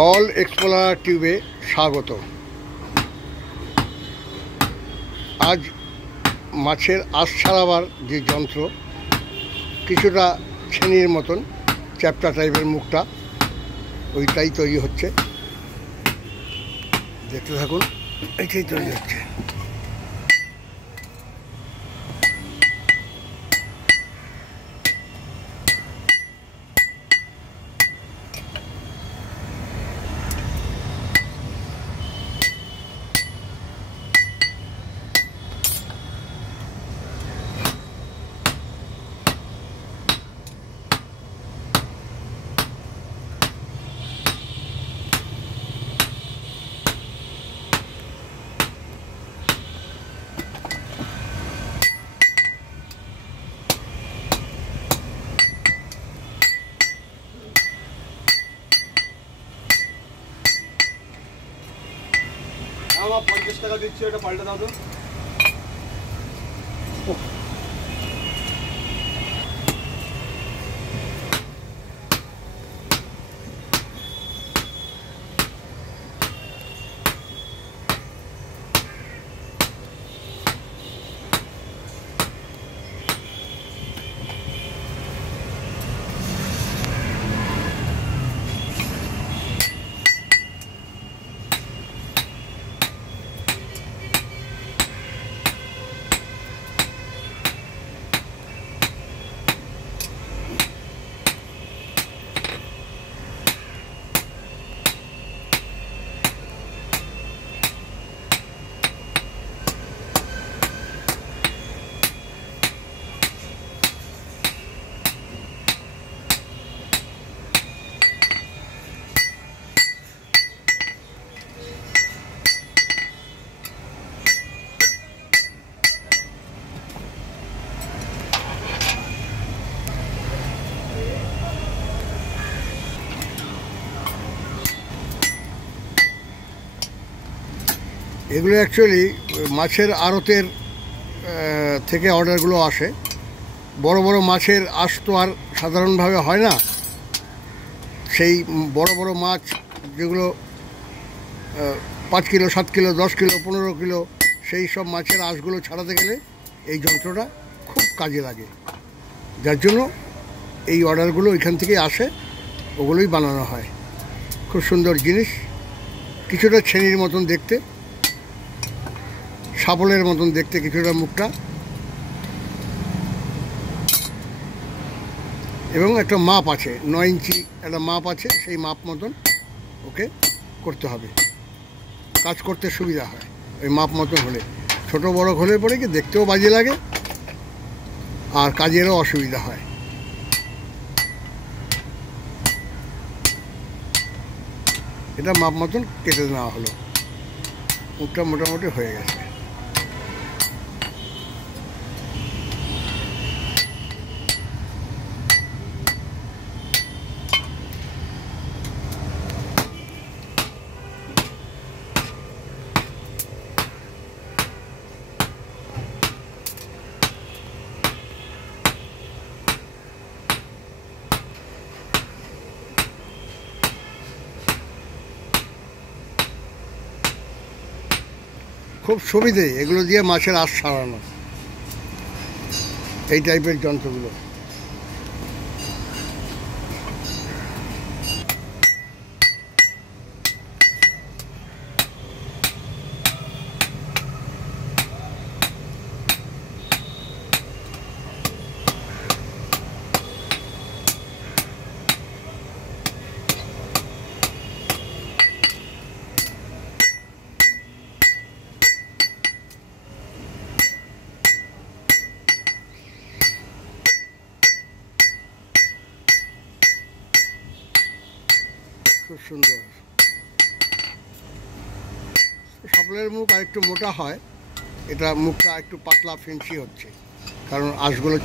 All explorer টিউবে স্বাগত। আজ মাছের আঁশ ছাড়াবার যে যন্ত্র, কিছুটা ছেনির মতন চ্যাপ্টা টাইপের মুখটা, ওইটাই তৈরি হচ্ছে। দেখতে থাকুন, এইটাই তৈরি হচ্ছে। আমার 50 টাকা দিচ্ছি, ওটা পাল্টে দাও তো। এগুলো অ্যাকচুয়ালি মাছের আড়তের থেকে অর্ডারগুলো আসে। বড় বড় মাছের আঁশ তো আর সাধারণভাবে হয় না। সেই বড় বড় মাছ যেগুলো 5 কিলো, 7 কিলো, 10 কিলো, 15 কিলো, সেই সব মাছের আঁশগুলো ছাড়াতে গেলে এই যন্ত্রটা খুব কাজে লাগে। যার জন্য এই অর্ডারগুলো এখান থেকেই আসে, ওগুলোই বানানো হয়। খুব সুন্দর জিনিস, কিছুটা ছেনির মতন দেখতে, শাবলের মতন দেখতে কিছুটা মুখটা, এবং একটা মাপ আছে, 9 ইঞ্চি একটা মাপ আছে। সেই মাপ মতন ওকে করতে হবে, কাজ করতে সুবিধা হয় ওই মাপ মতন হলে। ছোট বড় হলে পরে কি দেখতেও বাজে লাগে আর কাজেরও অসুবিধা হয়। এটা মাপ মতন কেটে নেওয়া হলো, মুখটা মোটামুটি হয়ে গেছে। খুব সুবিধে এগুলো দিয়ে মাছের আঁশ ছাড়ানো, এই টাইপের যন্ত্রগুলো। খুব সুন্দর। শাপলের মুখ আর একটু মোটা হয়, এটা মুখটা একটু পাতলা ফিনসি হচ্ছে, কারণ আঁশগুলো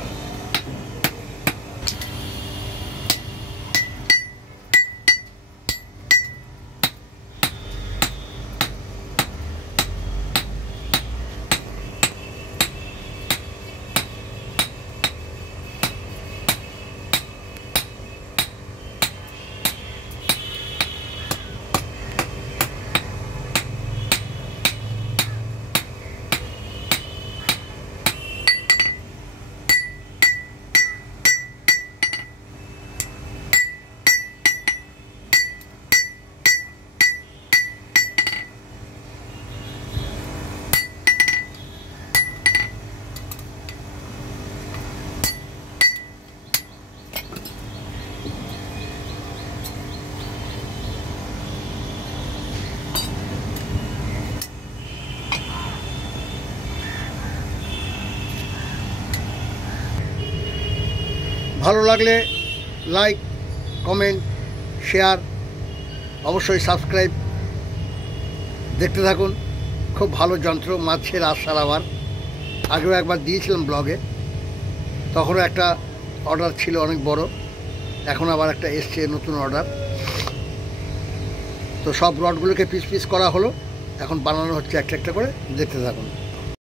ভালো লাগলে লাইক, কমেন্ট, শেয়ার, অবশ্যই সাবস্ক্রাইব। দেখতে থাকুন। খুব ভালো যন্ত্র, মাছের আশার। আবার আগেও একবার দিয়েছিলাম ব্লগে, তখনও একটা অর্ডার ছিল অনেক বড়, এখন আবার একটা এসছে নতুন অর্ডার। তো সব রডগুলোকে পিস পিস করা হলো, এখন বানানো হচ্ছে একটা একটা করে। দেখতে থাকুন।